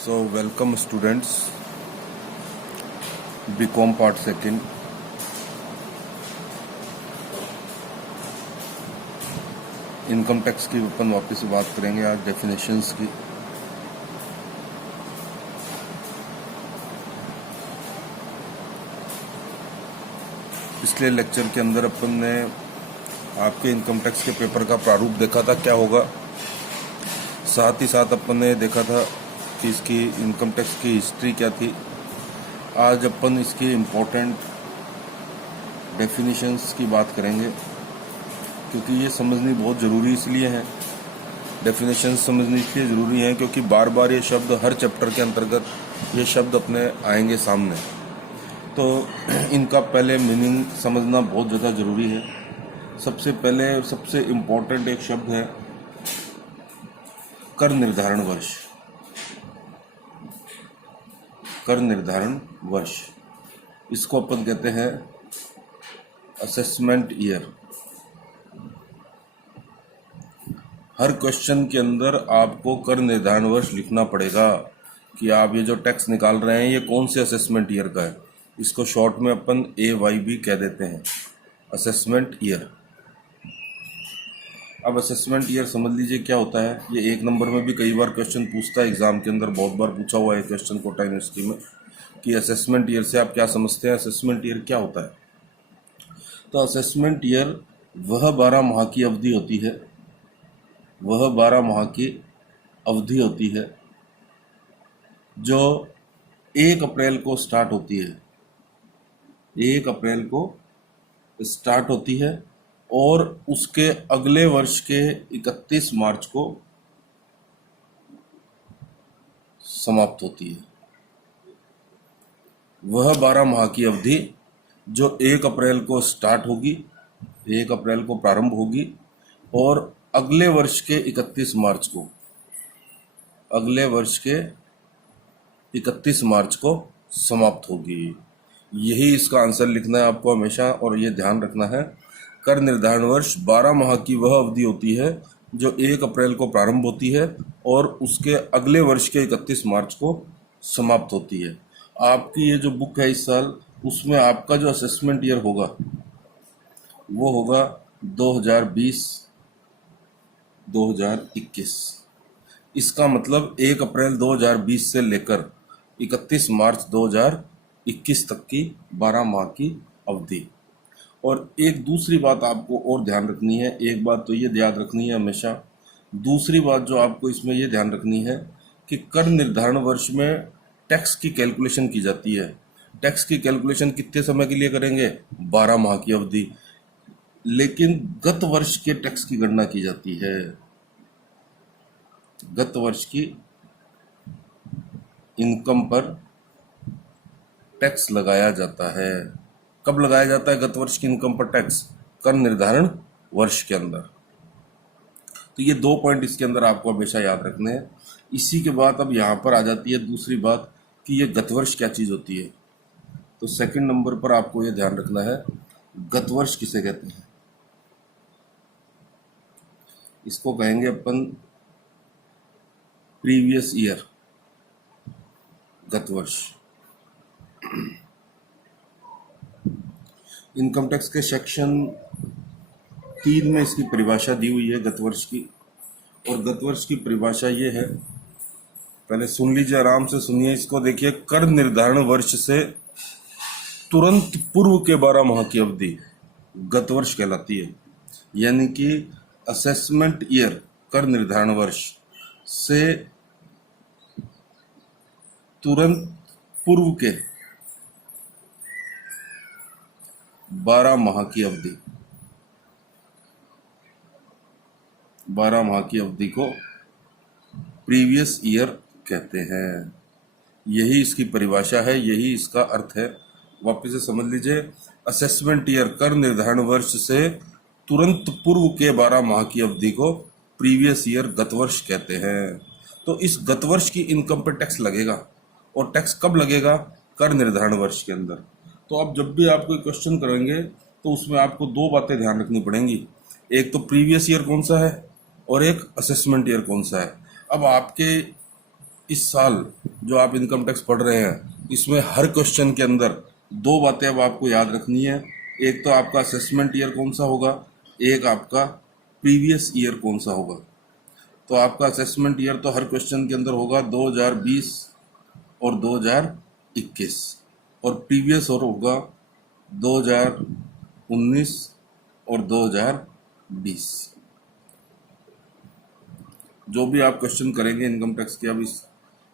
So welcome students, BCom part second. Income tax की अपन वापस से बात करेंगे आज डेफिनेशंस की। पिछले लेक्चर के अंदर अपन ने आपके इनकम टैक्स के पेपर का प्रारूप देखा था क्या होगा, साथ ही साथ अपन ने देखा था कि इसकी इनकम टैक्स की हिस्ट्री क्या थी। आज अपन इसकी इम्पोर्टेंट डेफिनेशंस की बात करेंगे क्योंकि ये समझनी बहुत ज़रूरी इसलिए है, डेफिनेशंस समझनी इसलिए ज़रूरी है क्योंकि बार बार ये शब्द हर चैप्टर के अंतर्गत ये शब्द अपने आएंगे सामने, तो इनका पहले मीनिंग समझना बहुत ज़्यादा ज़रूरी है। सबसे पहले सबसे इम्पोर्टेंट एक शब्द है कर निर्धारण वर्ष। कर निर्धारण वर्ष, इसको अपन कहते हैं असेसमेंट ईयर। हर क्वेश्चन के अंदर आपको कर निर्धारण वर्ष लिखना पड़ेगा कि आप ये जो टैक्स निकाल रहे हैं ये कौन से असेसमेंट ईयर का है। इसको शॉर्ट में अपन AYB कह देते हैं, असेसमेंट ईयर। अब असेसमेंट ईयर समझ लीजिए क्या होता है। ये एक नंबर में भी कई बार क्वेश्चन पूछता है, एग्जाम के अंदर बहुत बार पूछा हुआ है क्वेश्चन कोटा यूनिवर्सिटी में कि असेसमेंट ईयर से आप क्या समझते हैं, असेसमेंट ईयर क्या होता है। तो असेसमेंट ईयर वह 12 माह की अवधि होती है, वह 12 माह की अवधि होती है जो 1 अप्रैल को स्टार्ट होती है, 1 अप्रैल को स्टार्ट होती है और उसके अगले वर्ष के 31 मार्च को समाप्त होती है। वह 12 माह की अवधि जो 1 अप्रैल को स्टार्ट होगी, 1 अप्रैल को प्रारंभ होगी और अगले वर्ष के 31 मार्च को, अगले वर्ष के 31 मार्च को समाप्त होगी। यही इसका आंसर लिखना है आपको हमेशा, और ये ध्यान रखना है कर निर्धारण वर्ष 12 माह की वह अवधि होती है जो 1 अप्रैल को प्रारंभ होती है और उसके अगले वर्ष के 31 मार्च को समाप्त होती है। आपकी ये जो बुक है इस साल, उसमें आपका जो असेसमेंट ईयर होगा वो होगा 2020-2021। इसका मतलब 1 अप्रैल 2020 से लेकर 31 मार्च 2021 तक की 12 माह की अवधि। और एक दूसरी बात आपको और ध्यान रखनी है, एक बात तो ये याद रखनी है हमेशा, दूसरी बात जो आपको इसमें ये ध्यान रखनी है कि कर निर्धारण वर्ष में टैक्स की कैलकुलेशन की जाती है। टैक्स की कैलकुलेशन कितने समय के लिए करेंगे? 12 माह की अवधि। लेकिन गत वर्ष के टैक्स की गणना की जाती है, गत वर्ष की इनकम पर टैक्स लगाया जाता है। कब लगाया जाता है गत वर्ष की इनकम पर टैक्स? कर निर्धारण वर्ष के अंदर। तो ये 2 पॉइंट इसके अंदर आपको हमेशा याद रखने हैं। इसी के बाद अब यहाँ पर आ जाती है दूसरी बात कि ये गत वर्ष क्या चीज़ होती है। तो सेकंड नंबर पर आपको ये ध्यान रखना है गत वर्ष किसे कहते हैं। इसको कहेंगे अपन प्रीवियस ईयर, गत वर्ष। इनकम टैक्स के सेक्शन 3 में इसकी परिभाषा दी हुई है गत वर्ष की, और गत वर्ष की परिभाषा ये है, पहले सुन लीजिए, आराम से सुनिए इसको, देखिए। कर निर्धारण वर्ष से तुरंत पूर्व के 12 माह की अवधि गत वर्ष कहलाती है। यानी कि असेसमेंट ईयर, कर निर्धारण वर्ष से तुरंत पूर्व के 12 माह की अवधि, 12 माह की अवधि को प्रीवियस ईयर कहते हैं। यही इसकी परिभाषा है, यही इसका अर्थ है। वापस से समझ लीजिए, असेसमेंट ईयर, कर निर्धारण वर्ष से तुरंत पूर्व के 12 माह की अवधि को प्रीवियस ईयर, गत वर्ष कहते हैं। तो इस गत वर्ष की इनकम पर टैक्स लगेगा, और टैक्स कब लगेगा? कर निर्धारण वर्ष के अंदर। तो आप जब भी आप कोई क्वेश्चन करेंगे तो उसमें आपको 2 बातें ध्यान रखनी पड़ेंगी, एक तो प्रीवियस ईयर कौन सा है और एक असेसमेंट ईयर कौन सा है। अब आपके इस साल जो आप इनकम टैक्स पढ़ रहे हैं, इसमें हर क्वेश्चन के अंदर दो बातें अब आपको याद रखनी है। एक तो आपका असेसमेंट ईयर कौन सा होगा, एक आपका प्रीवियस ईयर कौन सा होगा। तो आपका असेसमेंट ईयर तो हर क्वेश्चन के अंदर होगा 2020 और 2021, और प्रीवियस और होगा 2019 और 2020। जो भी आप क्वेश्चन करेंगे इनकम टैक्स के अब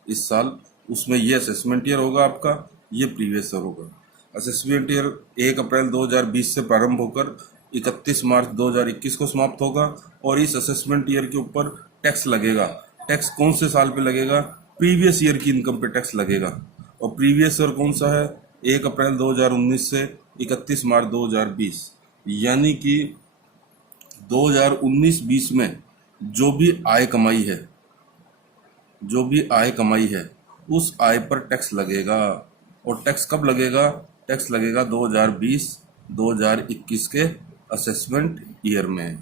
इस साल, उसमें ये असेसमेंट ईयर होगा आपका, ये प्रीवियस ईयर होगा। असेसमेंट ईयर 1 अप्रैल 2020 से प्रारंभ होकर 31 मार्च 2021 को समाप्त होगा, और इस असेसमेंट ईयर के ऊपर टैक्स लगेगा। टैक्स कौन से साल पे लगेगा? प्रीवियस ईयर की इनकम पे टैक्स लगेगा। और प्रीवियस ईयर कौन सा है? 1 अप्रैल 2019 से 31 मार्च 2020। यानी कि 2019-20 में जो भी आय कमाई है, उस आय पर टैक्स लगेगा। और टैक्स कब लगेगा? टैक्स लगेगा 2020-2021 के असेसमेंट ईयर में।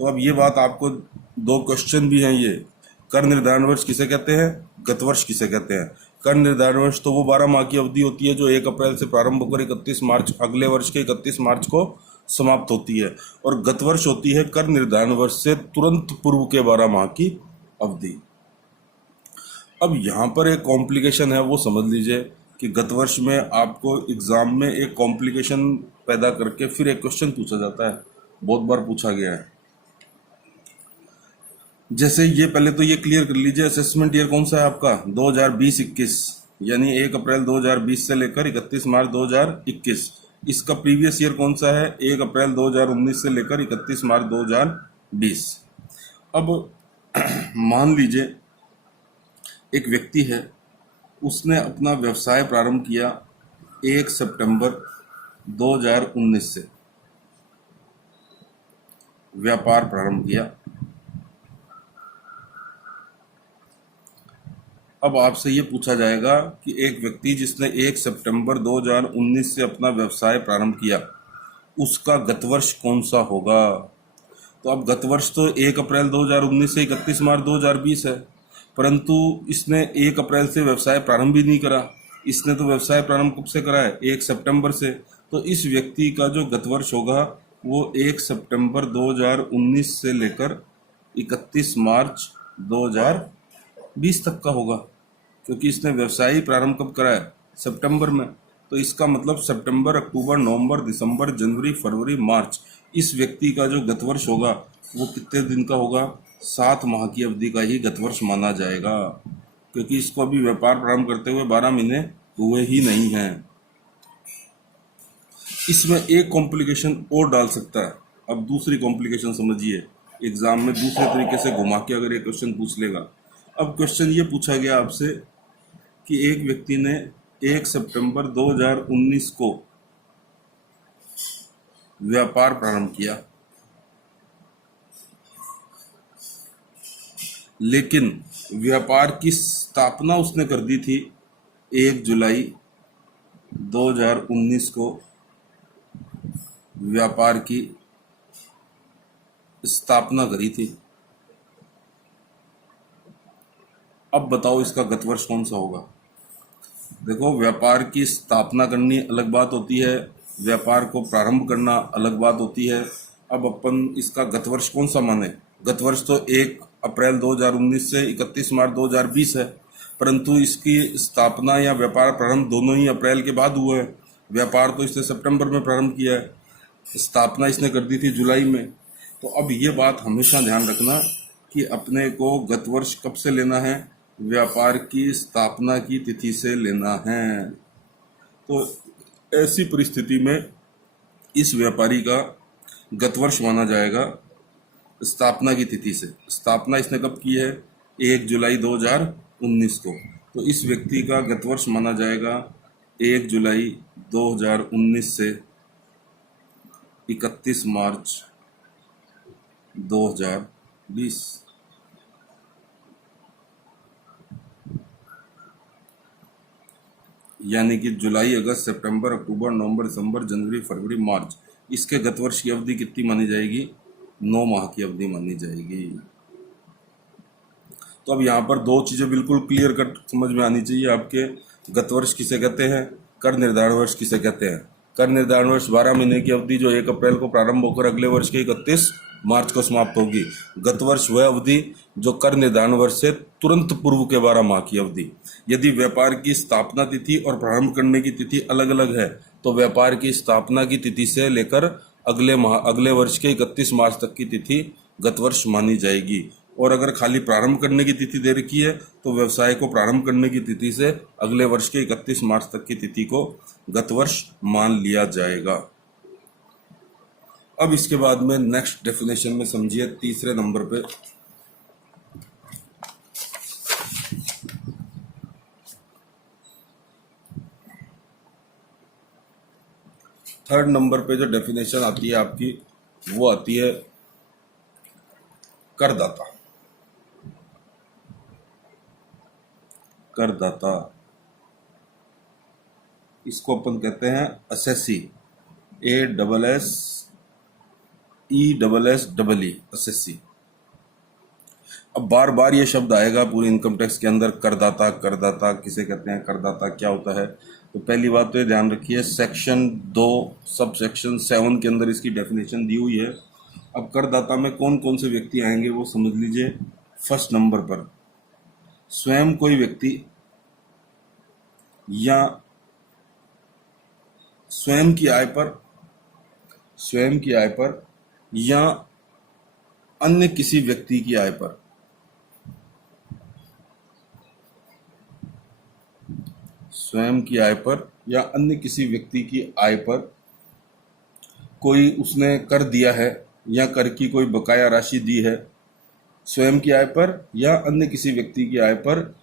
तो अब ये बात आपको, दो क्वेश्चन भी हैं ये। कर निर्धारण वर्ष किसे कहते हैं, गत वर्ष किसे कहते हैं? कर निर्धारण वर्ष तो वो 12 माह की अवधि होती है जो 1 अप्रैल से प्रारंभ होकर 31 मार्च, अगले वर्ष के 31 मार्च को समाप्त होती है। और गत वर्ष होती है कर निर्धारण वर्ष से तुरंत पूर्व के 12 माह की अवधि। अब यहाँ पर एक कॉम्प्लिकेशन है, वो समझ लीजिए कि गत वर्ष में आपको एग्जाम में एक कॉम्प्लिकेशन पैदा करके फिर एक क्वेश्चन पूछा जाता है, बहुत बार पूछा गया है। जैसे ये, पहले तो ये क्लियर कर लीजिए, असेसमेंट ईयर कौन सा है आपका? 2020-21, यानी 1 अप्रैल 2020 से लेकर 31 मार्च 2021। इसका प्रीवियस ईयर कौन सा है? 1 अप्रैल 2019 से लेकर 31 मार्च 2020। अब मान लीजिए एक व्यक्ति है, उसने अपना व्यवसाय प्रारंभ किया 1 सितंबर 2019 से, व्यापार प्रारंभ किया। अब आपसे ये पूछा जाएगा कि एक व्यक्ति जिसने 1 सितंबर 2019 से अपना व्यवसाय प्रारंभ किया, उसका गत वर्ष कौन सा होगा? तो अब गत वर्ष तो 1 अप्रैल 2019 से 31 मार्च 2020 है, परंतु इसने 1 अप्रैल से व्यवसाय प्रारंभ भी नहीं करा। इसने तो व्यवसाय प्रारंभ कब से करा है? 1 सितंबर से। तो इस व्यक्ति का जो गत वर्ष होगा वो 1 सितंबर 2019 से लेकर 31 मार्च 2020 तक का होगा, क्योंकि इसने व्यवसाय प्रारंभ कब करा है? सितंबर में। तो इसका मतलब सितंबर, अक्टूबर, नवंबर, दिसंबर, जनवरी, फरवरी, मार्च, इस व्यक्ति का जो गत वर्ष होगा वो कितने दिन का होगा? 7 माह की अवधि का ही गत वर्ष माना जाएगा, क्योंकि इसको अभी व्यापार प्रारंभ करते हुए 12 महीने हुए ही नहीं हैं। इसमें एक कॉम्प्लिकेशन और डाल सकता है। अब दूसरी कॉम्प्लिकेशन समझिए, एग्जाम में दूसरे तरीके से घुमा के अगर ये क्वेश्चन पूछ लेगा। अब क्वेश्चन ये पूछा गया आपसे कि एक व्यक्ति ने 1 सितंबर 2019 को व्यापार प्रारंभ किया, लेकिन व्यापार की स्थापना उसने कर दी थी 1 जुलाई 2019 को। व्यापार की स्थापना करी थी। अब बताओ इसका गत वर्ष कौन सा होगा? देखो, व्यापार की स्थापना करनी अलग बात होती है, व्यापार को प्रारंभ करना अलग बात होती है। अब अपन इसका गत वर्ष कौन सा माने? गत वर्ष तो 1 अप्रैल 2019 से 31 मार्च 2020 है, परंतु इसकी स्थापना या व्यापार प्रारंभ दोनों ही अप्रैल के बाद हुए हैं। व्यापार तो इसने सितंबर में प्रारंभ किया है, स्थापना इसने कर दी थी जुलाई में। तो अब ये बात हमेशा ध्यान रखना कि अपने को गत वर्ष कब से लेना है? व्यापार की स्थापना की तिथि से लेना है। तो ऐसी परिस्थिति में इस व्यापारी का गत वर्ष माना जाएगा स्थापना की तिथि से। स्थापना इसने कब की है? 1 जुलाई 2019 को। तो इस व्यक्ति का गत वर्ष माना जाएगा 1 जुलाई 2019 से 31 मार्च 2020। यानी कि जुलाई, अगस्त, सितंबर, अक्टूबर, नवंबर, दिसंबर, जनवरी, फरवरी, मार्च, इसके गत वर्ष की अवधि कितनी मानी जाएगी? 9 माह की अवधि मानी जाएगी। तो अब यहाँ पर दो चीज़ें बिल्कुल क्लियर कट समझ में आनी चाहिए आपके। गत वर्ष किसे कहते हैं, कर निर्धारण वर्ष किसे कहते हैं। कर निर्धारण वर्ष 12 महीने की अवधि जो 1 अप्रैल को प्रारंभ होकर अगले वर्ष के 31 मार्च को समाप्त होगी। गत वर्ष वह अवधि जो कर निर्धारण वर्ष से तुरंत पूर्व के 12 माह की अवधि। यदि व्यापार की स्थापना तिथि और प्रारंभ करने की तिथि अलग अलग है तो व्यापार की स्थापना की तिथि से लेकर अगले वर्ष के 31 मार्च तक की तिथि गत वर्ष मानी जाएगी। और अगर खाली प्रारंभ करने की तिथि दे रखी है तो व्यवसाय को प्रारंभ करने की तिथि से अगले वर्ष के 31 मार्च तक की तिथि को गत वर्ष मान लिया जाएगा। अब इसके बाद में नेक्स्ट डेफिनेशन में समझिए तीसरे नंबर पे। थर्ड नंबर पे जो डेफिनेशन आती है आपकी वो आती है करदाता। करदाता इसको अपन कहते हैं असेसी, ASSESSE, असेसी। अब बार बार ये शब्द आएगा पूरी इनकम टैक्स के अंदर, करदाता। करदाता किसे कहते हैं, करदाता क्या होता है। तो पहली बात तो ये ध्यान रखिए, सेक्शन 2 सब सेक्शन 7 के अंदर इसकी डेफिनेशन दी हुई है। अब करदाता में कौन कौन से व्यक्ति आएंगे वो समझ लीजिए। फर्स्ट नंबर पर स्वयं कोई व्यक्ति या स्वयं की आय पर या अन्य किसी व्यक्ति की आय पर, स्वयं की आय पर या अन्य किसी व्यक्ति की आय पर कोई उसने कर दिया है या कर की कोई बकाया राशि दी है। स्वयं की आय पर या अन्य किसी व्यक्ति की आय पर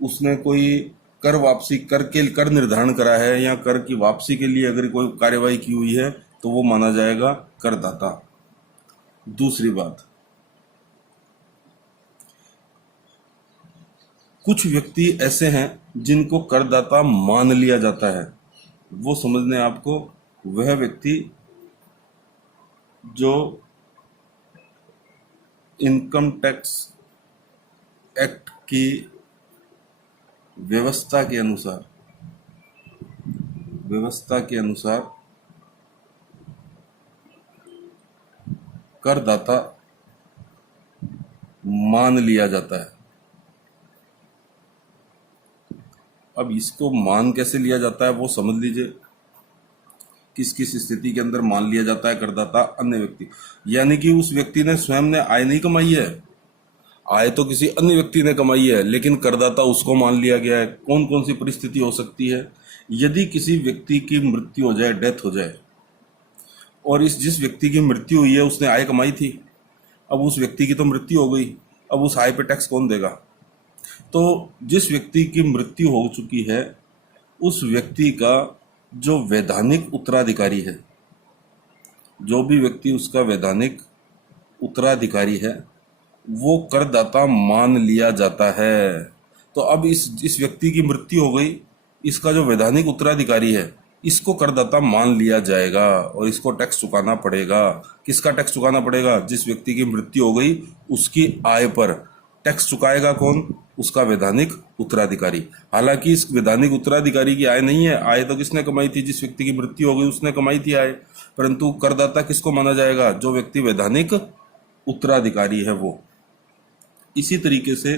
उसने कोई कर वापसी कर निर्धारण करा है या कर की वापसी के लिए अगर कोई कार्यवाही की हुई है तो वो माना जाएगा करदाता। दूसरी बात, कुछ व्यक्ति ऐसे हैं जिनको करदाता मान लिया जाता है। वो समझने आपको, वह व्यक्ति जो इनकम टैक्स एक्ट की व्यवस्था के अनुसार करदाता मान लिया जाता है। अब इसको मान कैसे लिया जाता है वो समझ लीजिए। किस किस स्थिति के अंदर मान लिया जाता है करदाता अन्य व्यक्ति, यानी कि उस व्यक्ति ने स्वयं ने आय नहीं कमाई है, आय तो किसी अन्य व्यक्ति ने कमाई है, लेकिन करदाता उसको मान लिया गया है। कौन कौन सी परिस्थिति हो सकती है, यदि किसी व्यक्ति की मृत्यु हो जाए, डेथ हो जाए, और जिस व्यक्ति की मृत्यु हुई है उसने आय कमाई थी, अब उस व्यक्ति की तो मृत्यु हो गई, अब उस आय पे टैक्स कौन देगा। तो जिस व्यक्ति की मृत्यु हो चुकी है उस व्यक्ति का जो वैधानिक उत्तराधिकारी है, जो भी व्यक्ति उसका वैधानिक उत्तराधिकारी है, वो करदाता मान लिया जाता है। तो अब इस व्यक्ति की मृत्यु हो गई, इसका जो वैधानिक उत्तराधिकारी है इसको करदाता मान लिया जाएगा और इसको टैक्स चुकाना पड़ेगा। किसका टैक्स चुकाना पड़ेगा, जिस व्यक्ति की मृत्यु हो गई उसकी आय पर टैक्स चुकाएगा कौन, उसका वैधानिक उत्तराधिकारी। हालांकि इस वैधानिक उत्तराधिकारी की आय नहीं है, आय तो किसने कमाई थी, जिस व्यक्ति की मृत्यु हो गई उसने कमाई थी आय, परंतु करदाता किसको माना जाएगा, जो व्यक्ति वैधानिक उत्तराधिकारी है वो। इसी तरीके से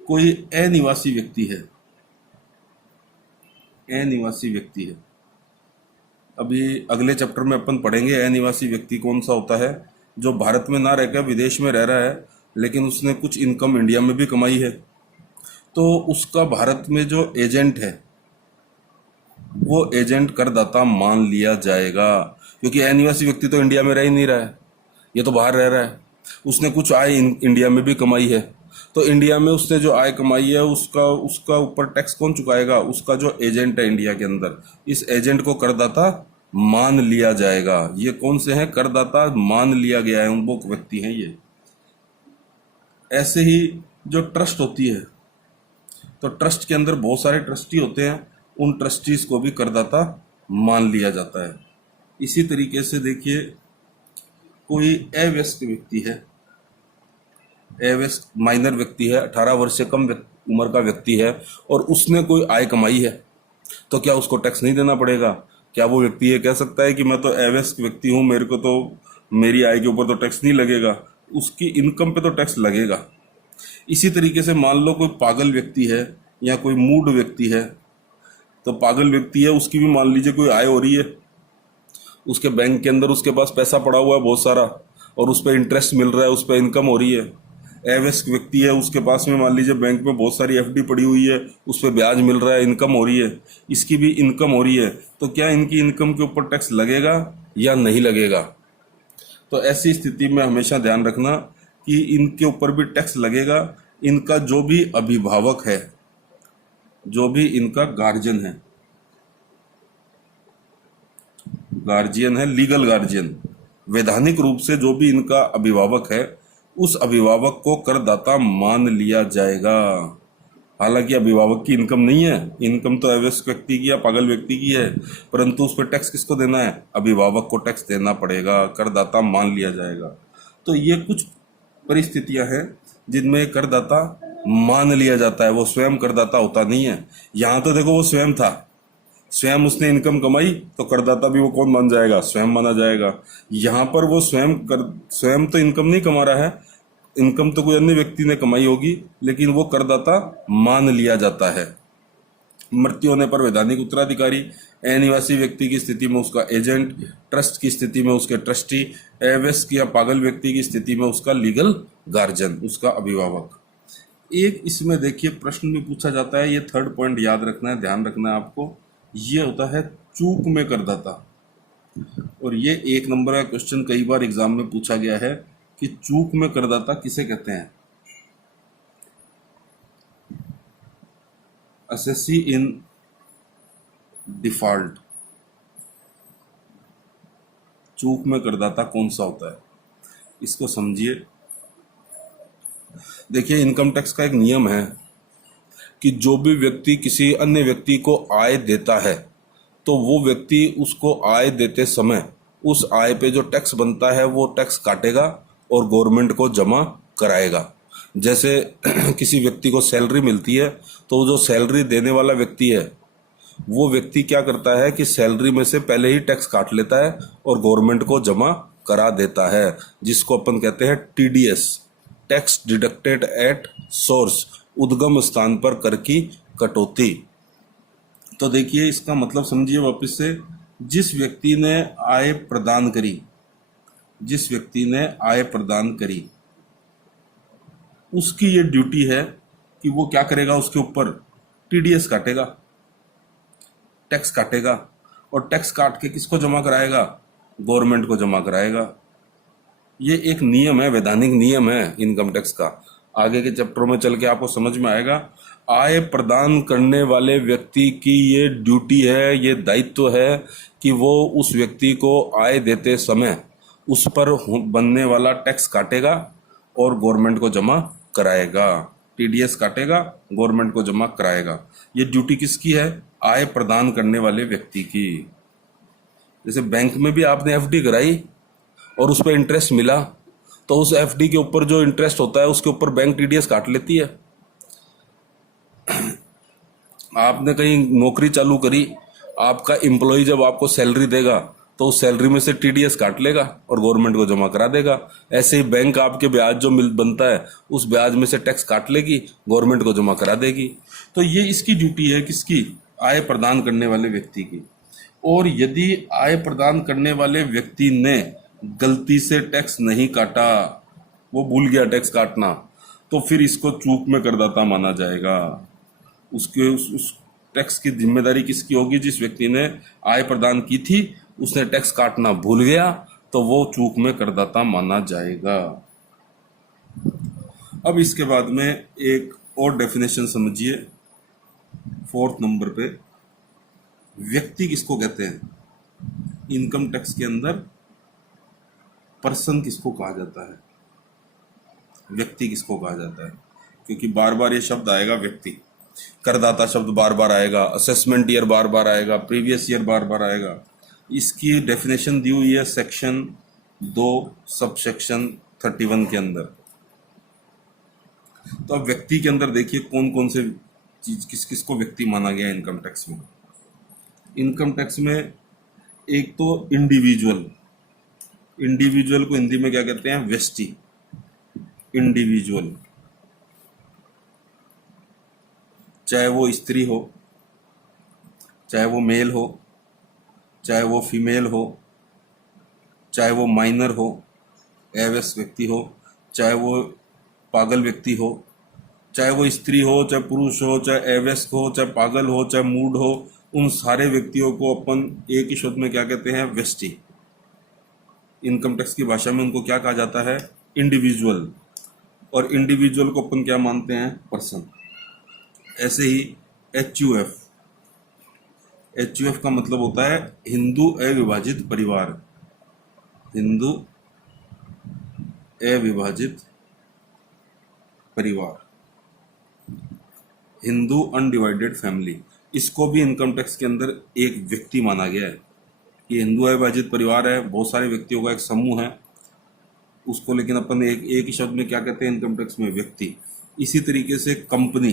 कोई अनिवासी व्यक्ति है, अभी अगले चैप्टर में अपन पढ़ेंगे अनिवासी व्यक्ति कौन सा होता है, जो भारत में ना रहकर विदेश में रह रहा है लेकिन उसने कुछ इनकम इंडिया में भी कमाई है, तो उसका भारत में जो एजेंट है वो एजेंट करदाता मान लिया जाएगा। क्योंकि अनिवासी व्यक्ति तो इंडिया में रह ही नहीं रहा है, ये तो बाहर रह रहा है, उसने कुछ आय इंडिया में भी कमाई है, तो इंडिया में उसने जो आय कमाई है उसका ऊपर टैक्स कौन चुकाएगा, उसका जो एजेंट है इंडिया के अंदर, इस एजेंट को करदाता मान लिया जाएगा। ये कौन से हैं, करदाता मान लिया गया है, उन वो व्यक्ति हैं ये। ऐसे ही जो ट्रस्ट होती है, तो ट्रस्ट के अंदर बहुत सारे ट्रस्टी होते हैं, उन ट्रस्टीज को भी करदाता मान लिया जाता है। इसी तरीके से देखिए, कोई अवयस्क व्यक्ति है, अवयस्क माइनर व्यक्ति है, 18 वर्ष से कम उम्र का व्यक्ति है और उसने कोई आय कमाई है, तो क्या उसको टैक्स नहीं देना पड़ेगा? क्या वो व्यक्ति ये कह सकता है कि मैं तो अवयस्क व्यक्ति हूँ, मेरे को तो मेरी आय के ऊपर तो टैक्स नहीं लगेगा? उसकी इनकम पे तो टैक्स लगेगा। इसी तरीके से मान लो कोई पागल व्यक्ति है या कोई मूड व्यक्ति है, तो पागल व्यक्ति है, उसकी भी मान लीजिए कोई आय हो रही है, उसके बैंक के अंदर उसके पास पैसा पड़ा हुआ है बहुत सारा और उस पर इंटरेस्ट मिल रहा है, उस पर इनकम हो रही है। अवयस्क व्यक्ति है, उसके पास में मान लीजिए बैंक में बहुत सारी एफडी पड़ी हुई है, उस पर ब्याज मिल रहा है, इनकम हो रही है, इसकी भी इनकम हो रही है, तो क्या इनकी इनकम के ऊपर टैक्स लगेगा या नहीं लगेगा? तो ऐसी स्थिति में हमेशा ध्यान रखना कि इनके ऊपर भी टैक्स लगेगा। इनका जो भी अभिभावक है, जो भी इनका गार्जियन है, लीगल गार्जियन, वैधानिक रूप से जो भी इनका अभिभावक है, उस अभिभावक को करदाता मान लिया जाएगा। हालांकि अभिभावक की इनकम नहीं है, इनकम तो अवयस्क व्यक्ति की या पागल व्यक्ति की है, परंतु उस पर टैक्स किसको देना है? अभिभावक को टैक्स देना पड़ेगा, करदाता मान लिया जाएगा। तो ये कुछ परिस्थितियां हैं जिनमें करदाता मान लिया जाता है, वो स्वयं करदाता होता नहीं है। यहाँ तो देखो वो स्वयं था, स्वयं उसने इनकम कमाई, तो करदाता भी वो कौन मान जाएगा? स्वयं माना जाएगा। यहाँ पर वो स्वयं तो इनकम नहीं कमा रहा है, इनकम तो कोई अन्य व्यक्ति ने कमाई होगी, लेकिन वो करदाता मान लिया जाता है। मृत्यु होने पर वैधानिक उत्तराधिकारी, अनिवासी व्यक्ति की स्थिति में उसका एजेंट, ट्रस्ट की स्थिति में उसके ट्रस्टी, अवयस्क या पागल व्यक्ति की स्थिति में उसका लीगल गार्जियन, उसका अभिभावक। एक इसमें देखिए प्रश्न भी पूछा जाता है, ये थर्ड पॉइंट याद रखना है, ध्यान रखना है आपको। ये होता है चूक में करदाता, और ये 1 नंबर का क्वेश्चन कई बार एग्जाम में पूछा गया है कि चूक में करदाता किसे कहते हैं? असेसी इन डिफॉल्ट, चूक में करदाता कौन सा होता है, इसको समझिए। देखिए, इनकम टैक्स का एक नियम है कि जो भी व्यक्ति किसी अन्य व्यक्ति को आय देता है, तो वो व्यक्ति उसको आय देते समय उस आय पे जो टैक्स बनता है वो टैक्स काटेगा और गवर्नमेंट को जमा कराएगा। जैसे किसी व्यक्ति को सैलरी मिलती है, तो जो सैलरी देने वाला व्यक्ति है, वो व्यक्ति क्या करता है कि सैलरी में से पहले ही टैक्स काट लेता है और गवर्नमेंट को जमा करा देता है, जिसको अपन कहते हैं TDS, tax deducted at source, उद्गम स्थान पर कर की कटौती। तो देखिए, इसका मतलब समझिए वापस से, जिस व्यक्ति ने आय प्रदान करी, जिस व्यक्ति ने आय प्रदान करी, उसकी ये ड्यूटी है कि वो क्या करेगा, उसके ऊपर टीडीएस काटेगा, टैक्स काटेगा, और टैक्स काट के किसको जमा कराएगा? गवर्नमेंट को जमा कराएगा। ये एक नियम है, वैधानिक नियम है इनकम टैक्स का। आगे के चैप्टरों में चल के आपको समझ में आएगा। आय प्रदान करने वाले व्यक्ति की ये ड्यूटी है, ये दायित्व है कि वो उस व्यक्ति को आय देते समय उस पर बनने वाला टैक्स काटेगा और गवर्नमेंट को जमा कराएगा। टीडीएस काटेगा, गवर्नमेंट को जमा कराएगा। ये ड्यूटी किसकी है? आय प्रदान करने वाले व्यक्ति की। जैसे बैंक में भी आपने एफडी कराई और उस पर इंटरेस्ट मिला, तो उस एफडी के ऊपर जो इंटरेस्ट होता है उसके ऊपर बैंक टीडीएस काट लेती है। आपने कहीं नौकरी चालू करी, आपका एम्प्लॉय जब आपको सैलरी देगा तो उस सैलरी में से टीडीएस काट लेगा और गवर्नमेंट को जमा करा देगा। ऐसे ही बैंक आपके ब्याज जो बनता है उस ब्याज में से टैक्स काट लेगी, गवर्नमेंट को जमा करा देगी। तो ये इसकी ड्यूटी है, किसकी? आय प्रदान करने वाले व्यक्ति की। और यदि आय प्रदान करने वाले व्यक्ति ने गलती से टैक्स नहीं काटा, वो भूल गया टैक्स काटना, तो फिर इसको चूक में करदाता माना जाएगा। उसके उस टैक्स की जिम्मेदारी किसकी होगी? जिस व्यक्ति ने आय प्रदान की थी, उसने टैक्स काटना भूल गया, तो वो चूक में करदाता माना जाएगा। अब इसके बाद में एक और डेफिनेशन समझिए, 4th नंबर पे। व्यक्ति किसको कहते हैं? इनकम टैक्स के अंदर पर्सन किसको कहा जाता है? व्यक्ति किसको कहा जाता है? क्योंकि बार बार ये शब्द आएगा व्यक्ति, करदाता शब्द बार बार आएगा, असेसमेंट ईयर बार बार आएगा, प्रीवियस ईयर बार बार आएगा। इसकी डेफिनेशन दी हुई है सेक्शन 2 सबसेक्शन 31 के अंदर। तो अब व्यक्ति के अंदर देखिए कौन कौन से चीज किस किस को व्यक्ति माना गया इनकम टैक्स में। इनकम टैक्स में एक तो इंडिविजुअल, इंडिविजुअल को हिंदी में क्या कहते हैं, व्यष्टि। इंडिविजुअल, चाहे वो स्त्री हो, चाहे वो मेल हो, चाहे वो फीमेल हो, चाहे वो माइनर हो, अवयस्क व्यक्ति हो, चाहे वो पागल व्यक्ति हो, चाहे वो स्त्री हो, चाहे पुरुष हो, चाहे अवयस्क हो, चाहे पागल हो, चाहे मूड हो, उन सारे व्यक्तियों को अपन एक ही शब्द में क्या कहते हैं, व्यष्टि। इनकम टैक्स की भाषा में उनको क्या कहा जाता है, इंडिविजुअल। और इंडिविजुअल को अपन क्या मानते हैं, पर्सन। ऐसे ही HUF, HUF का मतलब होता है हिंदू अविभाजित परिवार, हिंदू अविभाजित परिवार, हिंदू अनडिवाइडेड फैमिली। इसको भी इनकम टैक्स के अंदर एक व्यक्ति माना गया है। ये हिंदू अविभाजित परिवार है, बहुत सारे व्यक्तियों का एक समूह है उसको, लेकिन अपन एक ही शब्द में क्या कहते हैं इनकम टैक्स में, व्यक्ति। इसी तरीके से कंपनी,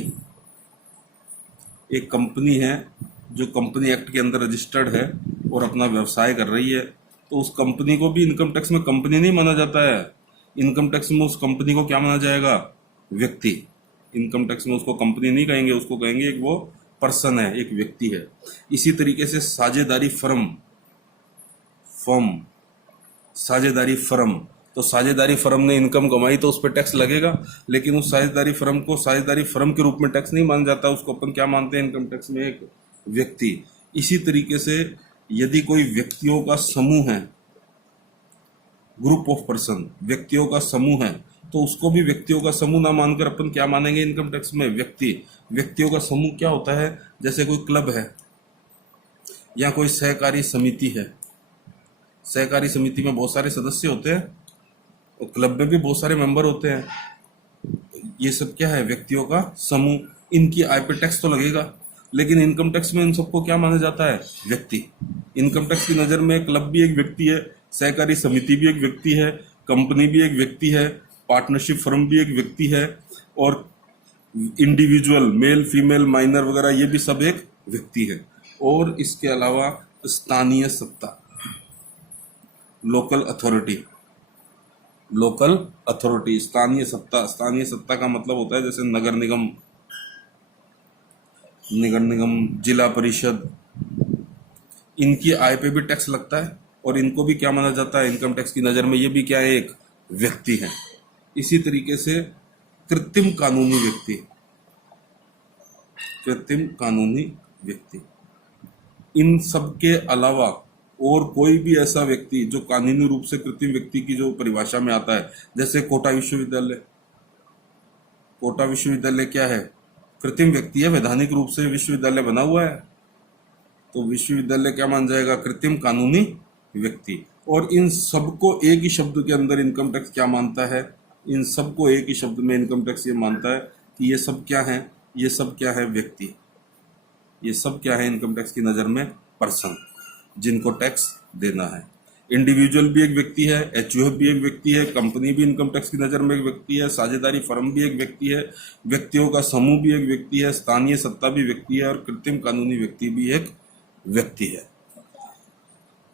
एक कंपनी है जो कंपनी एक्ट के अंदर रजिस्टर्ड है और अपना व्यवसाय कर रही है, तो उस कंपनी को भी इनकम टैक्स में कंपनी नहीं माना जाता है। इनकम टैक्स में उस कंपनी को क्या माना जाएगा, व्यक्ति। इनकम टैक्स में उसको कंपनी नहीं कहेंगे, उसको कहेंगे एक वो पर्सन है, एक व्यक्ति है। इसी तरीके से साझेदारी फर्म, साझेदारी फर्म, तो साझेदारी फर्म ने इनकम कमाई तो उस पर टैक्स लगेगा, लेकिन उस साझेदारी फर्म को साझेदारी फर्म के रूप में टैक्स नहीं माना जाता, उसको अपन क्या मानते हैं इनकम टैक्स में, एक व्यक्ति। इसी तरीके से यदि कोई व्यक्तियों का समूह है, ग्रुप ऑफ पर्सन, व्यक्तियों का समूह है, तो उसको भी व्यक्तियों का समूह ना मानकर अपन क्या मानेंगे इनकम टैक्स में, व्यक्ति। व्यक्तियों का समूह क्या होता है, जैसे कोई क्लब है या कोई सहकारी समिति है। सहकारी समिति में बहुत सारे सदस्य होते हैं और क्लब में भी बहुत सारे मेंबर होते हैं। ये सब क्या है, व्यक्तियों का समूह। इनकी आय पे टैक्स तो लगेगा, लेकिन इनकम टैक्स में इन सबको क्या माना जाता है, व्यक्ति। इनकम टैक्स की नज़र में क्लब भी एक व्यक्ति है, सहकारी समिति भी एक व्यक्ति है, कंपनी भी एक व्यक्ति है, पार्टनरशिप फर्म भी एक व्यक्ति है, और इंडिविजुअल, मेल फीमेल माइनर वगैरह, ये भी सब एक व्यक्ति है। और इसके अलावा स्थानीय सत्ता, लोकल अथॉरिटी, लोकल अथॉरिटी, स्थानीय सत्ता। स्थानीय सत्ता का मतलब होता है जैसे नगर निगम, जिला परिषद, इनकी आय पे भी टैक्स लगता है और इनको भी क्या माना जाता है इनकम टैक्स की नज़र में, ये भी क्या है, एक व्यक्ति है। इसी तरीके से कृत्रिम कानूनी व्यक्ति, कृत्रिम कानूनी व्यक्ति, इन सब के अलावा और कोई भी ऐसा व्यक्ति जो कानूनी रूप से कृत्रिम व्यक्ति की जो परिभाषा में आता है, जैसे कोटा विश्वविद्यालय। कोटा विश्वविद्यालय क्या है, कृत्रिम व्यक्ति है, वैधानिक रूप से विश्वविद्यालय बना हुआ है, तो विश्वविद्यालय क्या मान जाएगा, कृत्रिम कानूनी व्यक्ति। और इन सबको एक ही शब्द के अंदर इनकम टैक्स क्या मानता है, इन सबको एक ही शब्द में इनकम टैक्स ये मानता है कि ये सब क्या है, ये सब क्या है, व्यक्ति। ये सब क्या है इनकम टैक्स की नज़र में, पर्सन, जिनको टैक्स देना है। इंडिविजुअल भी एक व्यक्ति है, HUF भी एक व्यक्ति है, कंपनी भी इनकम टैक्स की नज़र में एक व्यक्ति है, साझेदारी फर्म भी एक व्यक्ति है, व्यक्तियों का समूह भी एक व्यक्ति है, स्थानीय सत्ता भी व्यक्ति है, और कृत्रिम कानूनी व्यक्ति भी एक व्यक्ति है।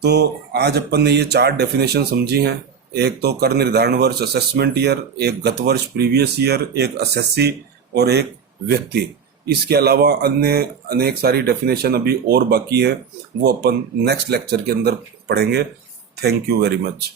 तो आज अपन ने ये 4 डेफिनेशन समझी हैं। एक तो कर निर्धारण वर्ष असेसमेंट ईयर, एक गत वर्ष प्रीवियस ईयर, एक असेसी और एक व्यक्ति। इसके अलावा अन्य अनेक सारी डेफिनेशन अभी और बाकी है, वो अपन नेक्स्ट लेक्चर के अंदर पढ़ेंगे। Thank you very much.